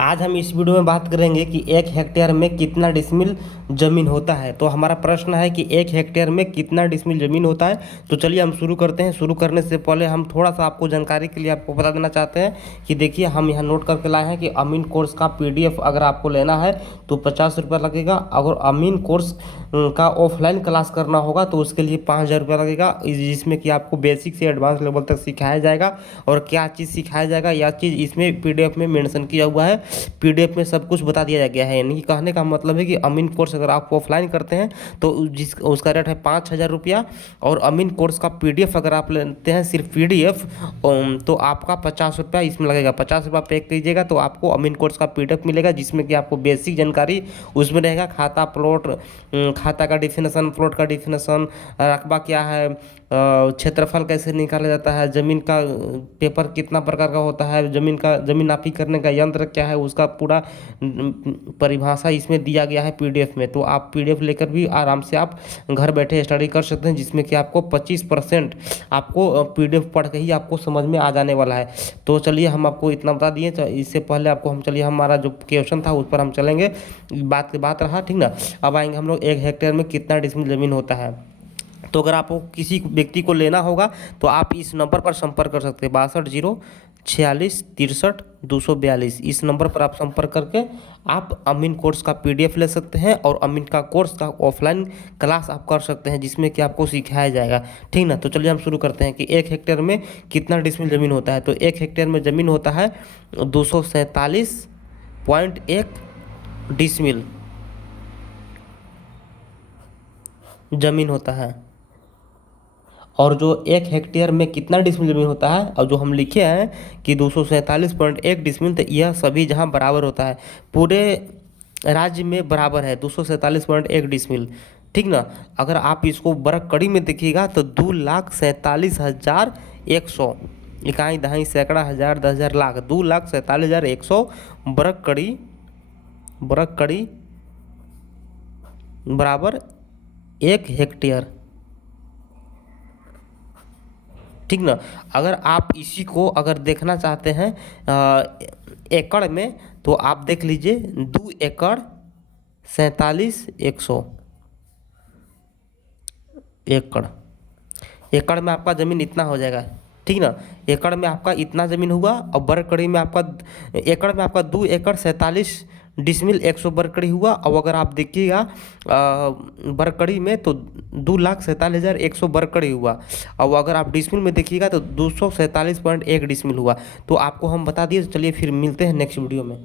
आज हम इस वीडियो में बात करेंगे कि 1 हेक्टेयर में कितना डिसमिल ज़मीन होता है। तो हमारा प्रश्न है कि 1 हेक्टेयर में कितना डिसमिल ज़मीन होता है। तो चलिए हम शुरू करते हैं। शुरू करने से पहले हम थोड़ा सा आपको जानकारी के लिए आपको बता देना चाहते हैं कि देखिए हम यहाँ नोट करके लाए हैं कि अमीन कोर्स का PDF अगर आपको लेना है तो 50 रुपये लगेगा। अगर अमीन कोर्स का ऑफलाइन क्लास करना होगा तो उसके लिए 5,000 रुपये लगेगा, जिसमें कि आपको बेसिक से एडवांस लेवल तक सिखाया जाएगा। और क्या चीज़ सिखाया जाएगा यह चीज़ इसमें PDF में मेंशन किया हुआ है। PDF में सब कुछ बता दिया गया है। यानी कहने का मतलब है कि अमीन कोर्स अगर आप ऑफलाइन करते हैं तो उसका रेट है 5,000 रुपया। और अमीन कोर्स का PDF अगर आप लेते हैं सिर्फ PDF तो आपका 50 रुपया इसमें लगेगा। 50 रुपया पे कीजिएगा तो आपको अमीन कोर्स का PDF मिलेगा, जिसमें कि आपको बेसिक जानकारी उसमें रहेगा। खाता प्लॉट, खाता का डिफिनेशन, प्लॉट का डिफिनेशन, रकबा क्या है, क्षेत्रफल कैसे निकाला जाता है, ज़मीन का पेपर कितना प्रकार का होता है, ज़मीन नापी करने का यंत्र क्या है, उसका पूरा परिभाषा इसमें दिया गया है PDF में। तो आप PDF लेकर भी आराम से आप घर बैठे स्टडी कर सकते हैं, जिसमें कि आपको 25% आपको PDF पढ़ के ही आपको समझ में आ जाने वाला है। तो चलिए हम आपको इतना बता दिए। इससे पहले आपको हम चलिए हमारा जो क्वेश्चन था उस पर हम चलेंगे। बात रहा, ठीक ना। अब आएंगे हम लोग 1 हेक्टेयर में कितना डिसमिल ज़मीन होता है। तो अगर आपको किसी व्यक्ति को लेना होगा तो आप इस नंबर पर संपर्क कर सकते हैं 62 046 63 242। इस नंबर पर आप संपर्क करके आप अमीन कोर्स का PDF ले सकते हैं और अमीन का कोर्स का ऑफलाइन क्लास आप कर सकते हैं, जिसमें कि आपको सिखाया जाएगा, ठीक ना। तो चलिए हम शुरू करते हैं कि 1 हेक्टेयर में कितना डिसमिल ज़मीन होता है। तो 1 हेक्टेयर में ज़मीन होता है 247.1 डिसमिल ज़मीन होता है। और जो 1 हेक्टेयर में कितना डिसमिल ज़मीन होता है, और जो हम लिखे हैं कि 247.1 डिसमिल, तो यह सभी जहां बराबर होता है, पूरे राज्य में बराबर है 247.1 डिसमिल, ठीक ना। अगर आप इसको बरक कड़ी में देखिएगा तो 2,47,100, इकाई दहाई सैकड़ा हज़ार 10,000 लाख, 2,47,100 बरक कड़ी बराबर 1 हेक्टेयर, ठीक ना। अगर आप इसी को अगर देखना चाहते हैं एकड़ में, तो आप देख लीजिए 2 एकड़ 47,100 एकड़। एकड़ में आपका ज़मीन इतना हो जाएगा, ठीक ना। एकड़ में आपका इतना ज़मीन हुआ और बरकड़ी में आपका एकड़ में आपका 2 एकड़ 47 डिसमिल 100 बरकड़ी हुआ। और अगर आप देखिएगा बरकड़ी में तो 2,47,100 बरकड़ी हुआ। और अगर आप डिसमिल में देखिएगा तो 247.1 डिसमिल हुआ। तो आपको हम बता दिए। चलिए फिर मिलते हैं नेक्स्ट वीडियो में।